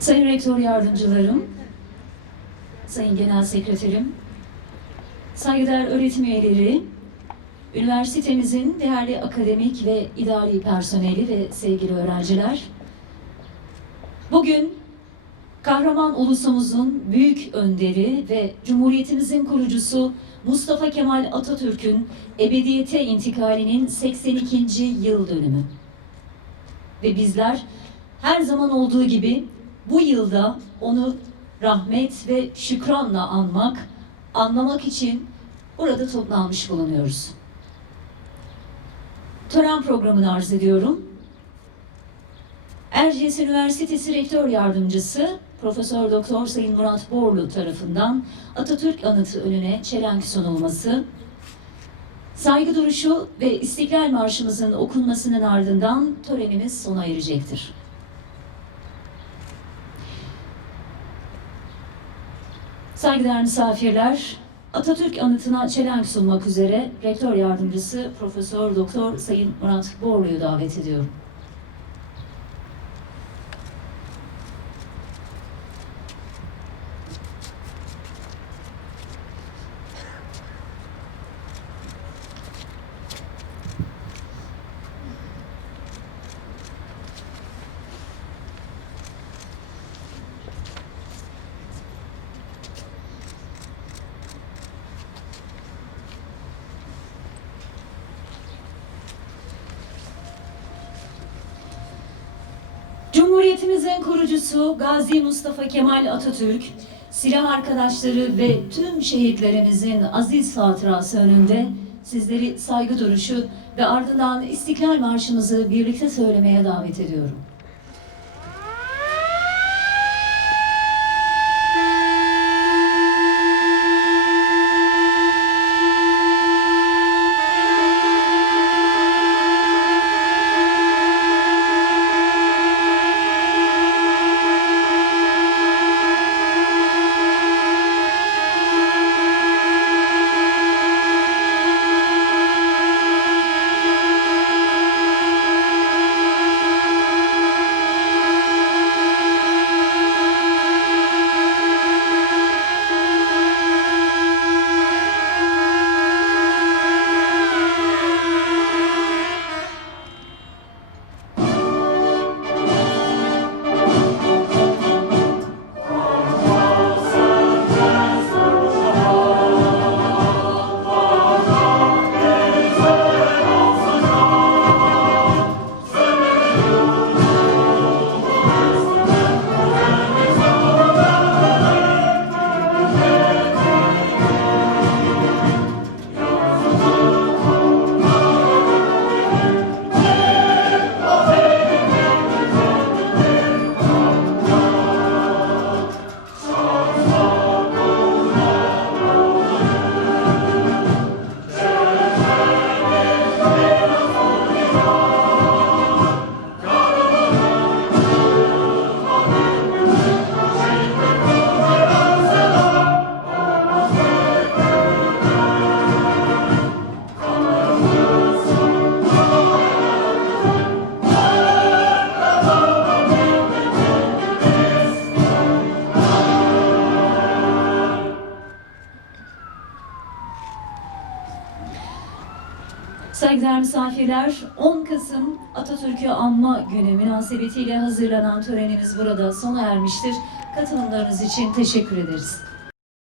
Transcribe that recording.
Sayın Rektör Yardımcılarım, Sayın Genel Sekreterim, saygıdeğer öğretim üyeleri, üniversitemizin değerli akademik ve idari personeli ve sevgili öğrenciler, bugün kahraman ulusumuzun büyük önderi ve Cumhuriyetimizin kurucusu Mustafa Kemal Atatürk'ün ebediyete intikalinin 82. yıl dönümü. Ve bizler her zaman olduğu gibi bu yılda onu rahmet ve şükranla anmak, anlamak için burada toplanmış bulunuyoruz. Tören programını arz ediyorum. Erciyes Üniversitesi Rektör Yardımcısı Profesör Doktor Sayın Murat Borlu tarafından Atatürk anıtı önüne çelenk sunulması, saygı duruşu ve İstiklal Marşımızın okunmasının ardından törenimiz sona erecektir. Saygıdeğer misafirler, Atatürk anıtına çelenk sunmak üzere Rektör Yardımcısı Profesör Doktor Sayın Murat Borlu'yu davet ediyorum. Cumhuriyetimizin kurucusu Gazi Mustafa Kemal Atatürk, silah arkadaşları ve tüm şehitlerimizin aziz hatırası önünde sizleri saygı duruşu ve ardından İstiklal Marşımızı birlikte söylemeye davet ediyorum. Saygıdeğer misafirler, 10 Kasım Atatürk'ü anma günü münasebetiyle hazırlanan törenimiz burada sona ermiştir. Katılımlarınız için teşekkür ederiz.